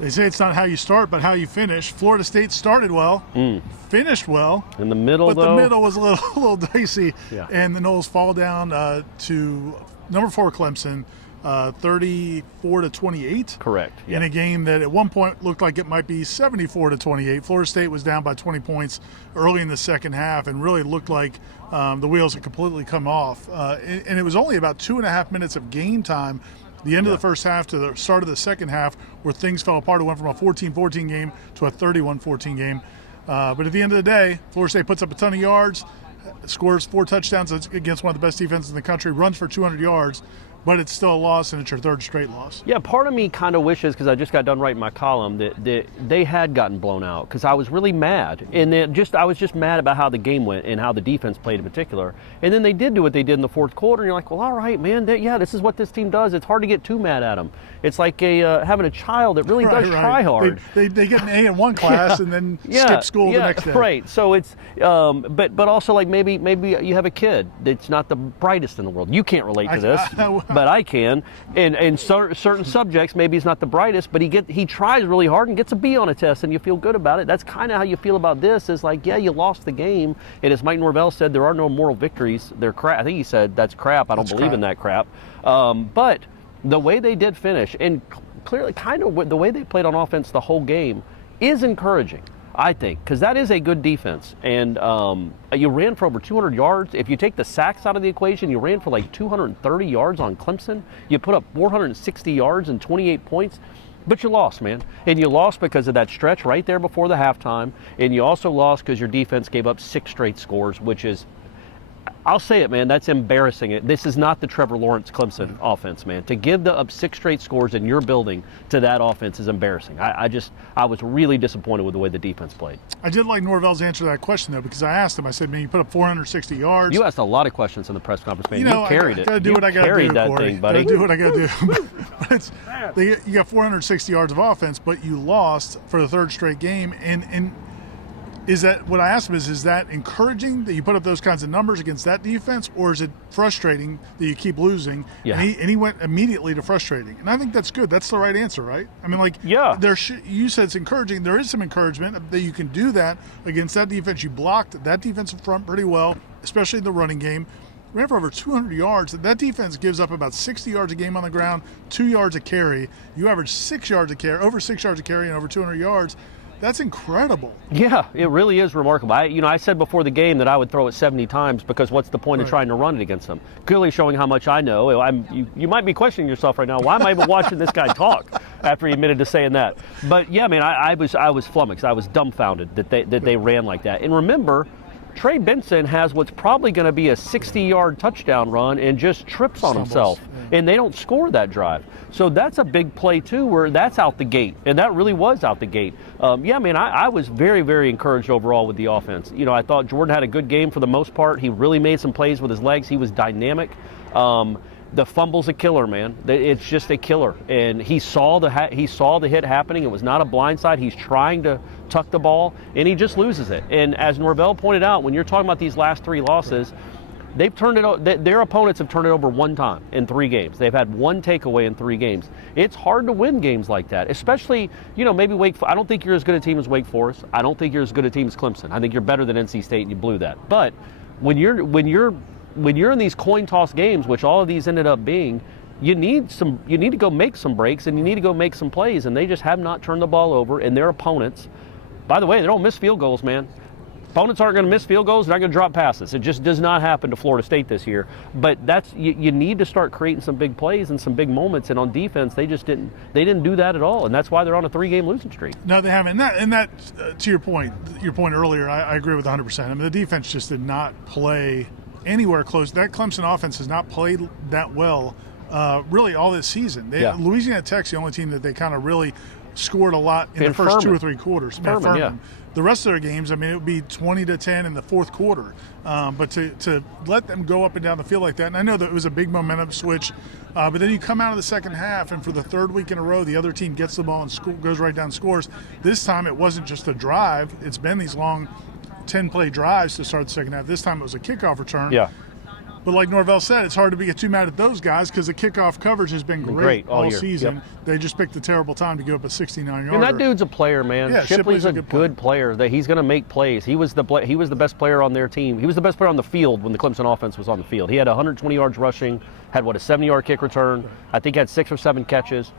They say it's not how you start, but how you finish. Florida State started well, finished well. In the middle, but though? the middle was a little dicey. Yeah. And the Noles fall down to number 4 Clemson, 34-28. Correct. Yeah. In a game that at one point looked like it might be 74-28. Florida State was down by 20 points early in the second half and really looked like the wheels had completely come off. And it was only about 2.5 minutes of game time, the end of the first half to the start of the second half, where things fell apart. It went from a 14-14 game to a 31-14 game. But at the end of the day, Florida State puts up a ton of yards, scores 4 touchdowns against one of the best defenses in the country, runs for 200 yards, but it's still a loss, and it's your third straight loss. Yeah, part of me kind of wishes, because I just got done writing my column, that they had gotten blown out, because I was really mad. And I was just mad about how the game went and how the defense played in particular. And then they did do what they did in the fourth quarter, and you're like, well, all right, man, this is what this team does. It's hard to get too mad at them. It's like having a child that really does try hard. They get an A in one class and then skip school the next day. Right. So it's, but also like maybe you have a kid that's not the brightest in the world. You can't relate to this. But I can, and certain subjects, maybe he's not the brightest, but he tries really hard and gets a B on a test, and you feel good about it. That's kind of how you feel about this. Is like, yeah, you lost the game, and as Mike Norvell said, there are no moral victories. They're crap. I think he said that's crap. I don't believe in that crap. But the way they did finish, and clearly, kind of the way they played on offense the whole game, is encouraging. I think, because that is a good defense. And you ran for over 200 yards. If you take the sacks out of the equation, you ran for like 230 yards on Clemson. You put up 460 yards and 28 points. But you lost, man. And you lost because of that stretch right there before the halftime. And you also lost because your defense gave up 6 straight scores, which is, I'll say it, man, that's embarrassing. This is not the Trevor Lawrence Clemson offense, man. To give up 6 straight scores in your building to that offense is embarrassing. I was really disappointed with the way the defense played. I did like Norvell's answer to that question, though, because I asked him, I said, man, you put up 460 yards. You asked a lot of questions in the press conference, man. You carried it. I gotta do what I gotta do, carried that Corey. thing, buddy. Gotta do what I gotta do. But you got 460 yards of offense, but you lost for the third straight game. And is that, what I asked him is that encouraging that you put up those kinds of numbers against that defense, or is it frustrating that you keep losing? Yeah. And he went immediately to frustrating. And I think that's good. That's the right answer, right? I mean, like, you said it's encouraging. There is some encouragement that you can do that against that defense. You blocked that defensive front pretty well, especially in the running game. Ran for over 200 yards. That defense gives up about 60 yards a game on the ground, 2 yards a carry. You average 6 yards a carry, over 6 yards a carry, and over 200 yards. That's incredible. Yeah, it really is remarkable. I said before the game that I would throw it 70 times, because what's the point of trying to run it against them? Clearly showing how much I know. You might be questioning yourself right now. Why am I even watching this guy talk after he admitted to saying that? But yeah, man, I was flummoxed. I was dumbfounded that they ran like that. And remember, Trey Benson has what's probably going to be a 60-yard touchdown run and just trips on himself, and they don't score that drive. So that's a big play, too, where that's out the gate, and that really was out the gate. I was very, very encouraged overall with the offense. I thought Jordan had a good game for the most part. He really made some plays with his legs. He was dynamic. The fumble's a killer, man. It's just a killer. And he saw the hit happening. It was not a blindside. He's trying to tuck the ball, and he just loses it. And as Norvell pointed out, when you're talking about these last 3 losses, they've turned it. Their opponents have turned it over 1 time in 3 games. They've had 1 takeaway in 3 games. It's hard to win games like that, especially maybe Wake. I don't think you're as good a team as Wake Forest. I don't think you're as good a team as Clemson. I think you're better than NC State, and you blew that. But when you're in these coin toss games, which all of these ended up being, you need to go make some breaks, and you need to go make some plays, and they just have not turned the ball over. And their opponents, by the way, they don't miss field goals, man. Opponents aren't going to miss field goals. They're not going to drop passes. It just does not happen to Florida State this year. But you need to start creating some big plays and some big moments. And on defense, they didn't do that at all. And that's why they're on a 3-game losing streak. No, they haven't. And that to your point earlier, I agree with 100%. I mean, the defense just did not play anywhere close. That Clemson offense has not played that well really all this season. Louisiana Tech's the only team that they kind of really scored a lot in the first 2 or 3 quarters. The rest of their games, I mean, it would be 20-10 in the fourth quarter. But to let them go up and down the field like that, and I know that it was a big momentum switch, but then you come out of the second half, and for the 3rd week in a row, the other team gets the ball and goes right down and scores. This time it wasn't just a drive. It's been these long 10-play drives to start the second half. This time it was a kickoff return. Yeah. But like Norvell said, it's hard to get too mad at those guys because the kickoff coverage has been great all year. season. Yep. They just picked a terrible time to give up a 69-yarder. And that dude's a player, man. Yeah, Shipley's a good player. That he's going to make plays. He was the best player on their team. He was the best player on the field when the Clemson offense was on the field. He had 120 yards rushing, had a 70-yard kick return. I think he had 6 or 7 catches.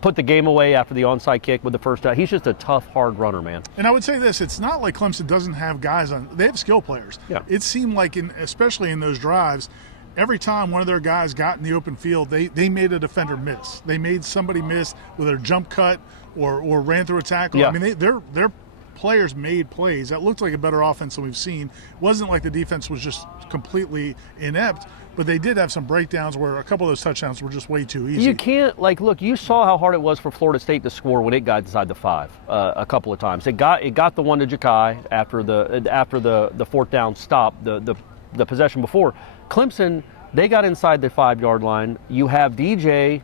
Put the game away after the onside kick with the first down. He's just a tough, hard runner, man. And I would say this, it's not like Clemson doesn't have guys on. They have skill players. Yeah. It seemed like, especially in those drives, every time one of their guys got in the open field, they made a defender miss. They made somebody miss with a jump cut or ran through a tackle. Yeah. I mean, their players made plays. That looked like a better offense than we've seen. It wasn't like the defense was just completely inept, but they did have some breakdowns where a couple of those touchdowns were just way too easy. You can't, look, you saw how hard it was for Florida State to score when it got inside the 5 a couple of times. It got the one to Ja'Kai after the fourth down stop, the possession before. Clemson, they got inside the 5-yard line. You have DJ.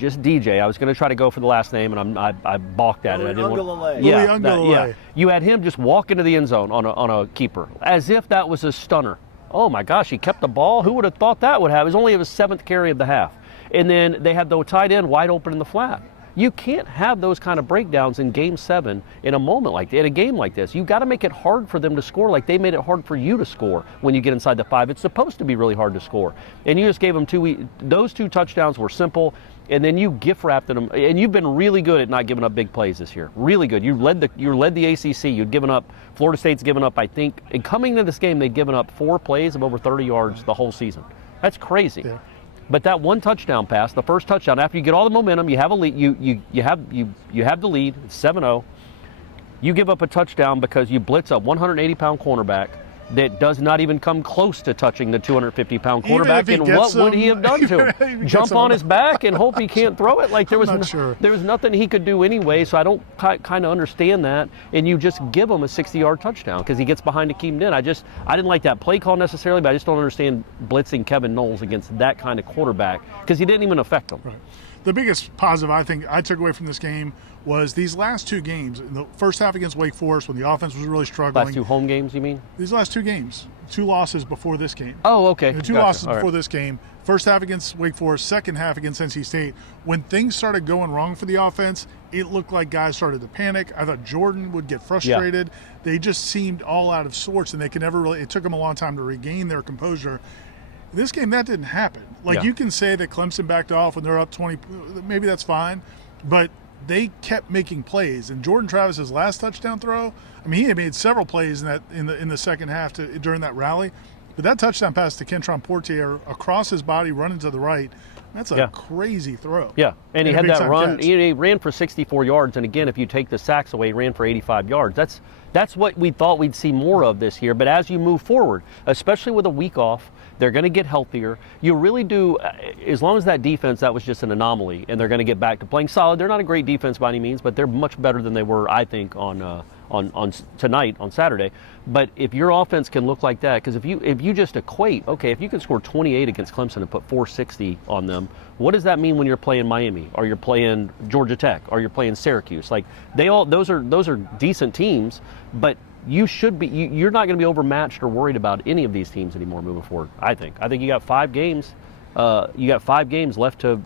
I was going to try to go for the last name, and I balked at it. I didn't want. Yeah. You had him just walk into the end zone on a keeper, as if that was a stunner. Oh my gosh, he kept the ball. Who would have thought that would have? It was only his 7th carry of the half, and then they had the tight end wide open in the flat. You can't have those kind of breakdowns in Game 7 in a moment like that, in a game like this. You've got to make it hard for them to score like they made it hard for you to score when you get inside the 5. It's supposed to be really hard to score. And you just gave them those 2 touchdowns were simple, and then you gift wrapped them. And you've been really good at not giving up big plays this year. Really good. You led the ACC. You'd given up, Florida State's given up, I think, and coming into this game, they'd given up 4 plays of over 30 yards the whole season. That's crazy. Yeah. But that one touchdown pass, the first touchdown, after you get all the momentum, you have a lead, you have the lead, it's 7-0. You give up a touchdown because you blitz a 180-pound cornerback that does not even come close to touching the 250-pound quarterback. And what would he have done to him? Jump on his back and hope he can't throw it? Like there was nothing he could do anyway, so I don't kind of understand that. And you just give him a 60-yard touchdown because he gets behind Akeem Dent. I didn't like that play call necessarily, but I just don't understand blitzing Kevin Noles against that kind of quarterback because he didn't even affect him. Right. The biggest positive I think I took away from this game was these last 2 games. In the first half against Wake Forest when the offense was really struggling. Last 2 home games, you mean? These last 2 games. 2 losses before this game. Oh, okay. And the 2 losses before this game. First half against Wake Forest, second half against NC State. When things started going wrong for the offense, it looked like guys started to panic. I thought Jordan would get frustrated. Yeah. They just seemed all out of sorts, and they could never really – it took them a long time to regain their composure. This game, that didn't happen. You can say that Clemson backed off when they're up 20. Maybe that's fine. But they kept making plays. And Jordan Travis's last touchdown throw, I mean, he had made several plays in the second half during that rally. But that touchdown pass to Kentron Portier across his body, running to the right, that's a crazy throw. Yeah, and he had that run. He ran for 64 yards. And again, if you take the sacks away, he ran for 85 yards. That's what we thought we'd see more of this year. But as you move forward, especially with a week off, they're going to get healthier. You really do, as long as that defense, that was just an anomaly, and they're going to get back to playing solid. They're not a great defense by any means, but they're much better than they were, I think, on tonight, on Saturday. But if your offense can look like that, because if you just equate, okay, if you can score 28 against Clemson and put 460 on them, what does that mean when you're playing Miami, or you're playing Georgia Tech, or you're playing Syracuse? Like those are decent teams, but you're not going to be overmatched or worried about any of these teams anymore moving forward. I think you got 5 games. You got 5 games left to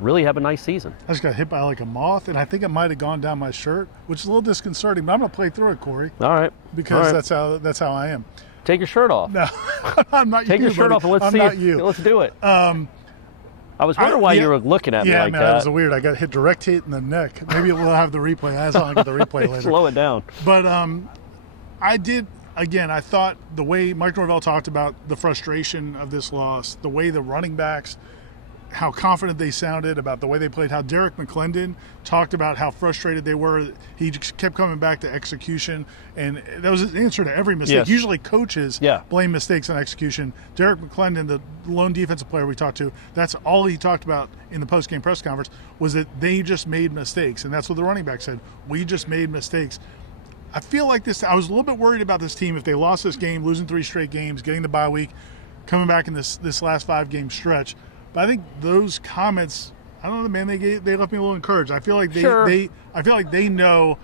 really have a nice season. I just got hit by like a moth, and I think it might have gone down my shirt, which is a little disconcerting. But I'm gonna play through it, Corey. All right. Because that's how I am. Take your shirt off. No, I'm not. Take your shirt off and let's see. Not you. Let's do it. I was wondering why you were looking at me like that. Yeah, man, it was weird. I got hit direct hit in the neck. Maybe we'll have the replay. That's how I get the replay later. Slow it down. But I did. Again, I thought the way Mike Norvell talked about the frustration of this loss, the way the running backs, how confident they sounded about the way they played, how Derek McClendon talked about how frustrated they were. He just kept coming back to execution, and that was his answer to every mistake. Yes. Usually coaches blame mistakes on execution. Derek McClendon, the lone defensive player we talked to, that's all he talked about in the post-game press conference was that they just made mistakes, and that's what the running back said. We just made mistakes. I feel like I was a little bit worried about this team if they lost this game, losing 3 straight games, getting the bye week, coming back in this last 5-game stretch. But I think those comments, I don't know, man, they left me a little encouraged. I feel like they know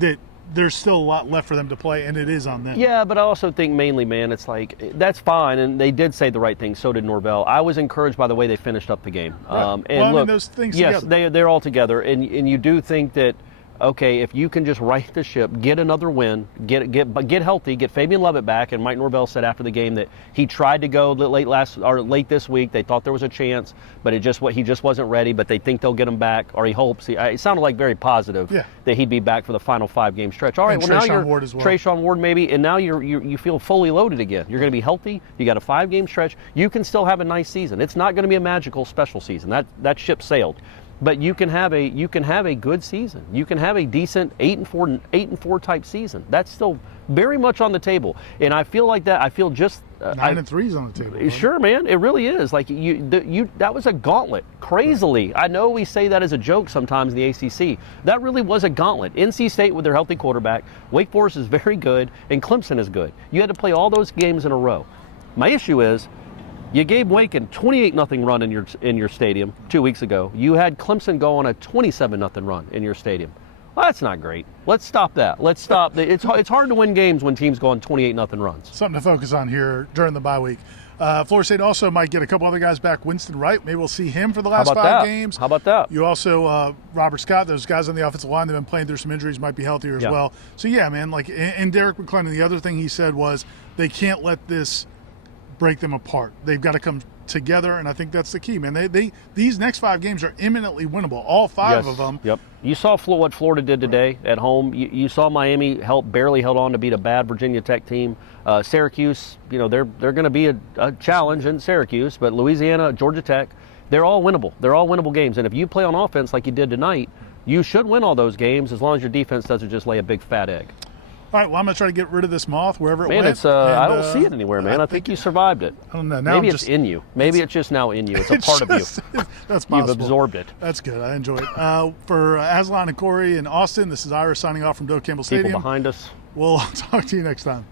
that there's still a lot left for them to play, and it is on them. Yeah, but I also think mainly, man, it's like that's fine, and they did say the right thing. So did Norvell. I was encouraged by the way they finished up the game. Right. And well, look, those things yes, together. they're all together, and you do think that. Okay, if you can just right the ship, get another win, get healthy, get Fabian Lovett back. And Mike Norvell said after the game that he tried to go late this week. They thought there was a chance, but he just wasn't ready. But they think they'll get him back, or he hopes. It sounded like very positive that he'd be back for the final 5-game stretch. All right, and well Trayshawn now you're Ward as well. Trayshawn Ward maybe, and now you feel fully loaded again. You're going to be healthy. You got a 5-game stretch. You can still have a nice season. It's not going to be a magical special season. That ship sailed. But you can have a good season. You can have a decent 8-4 type season. That's still very much on the table. And I feel like that. I feel just 9-3 is on the table. Sure, man, it really is. Like that was a gauntlet. Crazily, I know we say that as a joke sometimes in the ACC. That really was a gauntlet. NC State with their healthy quarterback, Wake Forest is very good, and Clemson is good. You had to play all those games in a row. My issue is, you gave Wake a 28-0 run in your stadium 2 weeks ago. You had Clemson go on a 27-0 run in your stadium. Well, that's not great. Let's stop that. Let's stop. It's hard to win games when teams go on 28-0 runs. Something to focus on here during the bye week. Florida State also might get a couple other guys back. Winston Wright, maybe we'll see him for the last 5 games. How about that? You also, Robert Scott, those guys on the offensive line, they've been playing through some injuries, might be healthier as well. So, yeah, man, and Derek McClendon, the other thing he said was they can't let this break them apart. They've got to come together, and I think that's the key, man. These next 5 games are imminently winnable, all 5 of them. Yep. You saw what Florida did today at home. You saw Miami barely held on to beat a bad Virginia Tech team. Syracuse, they're going to be a challenge in Syracuse, but Louisiana, Georgia Tech, they're all winnable. They're all winnable games, and if you play on offense like you did tonight, you should win all those games as long as your defense doesn't just lay a big fat egg. All right, well, I'm going to try to get rid of this moth wherever it went. Man, I don't see it anywhere, man. I think you survived it. I don't know. Now Maybe it's in you. Maybe it's just now in you. It's a part of you. That's possible. You've absorbed it. That's good. I enjoy it. For Aslan and Corey in Austin, this is Ira signing off from Doak Campbell Stadium. People behind us. We'll talk to you next time.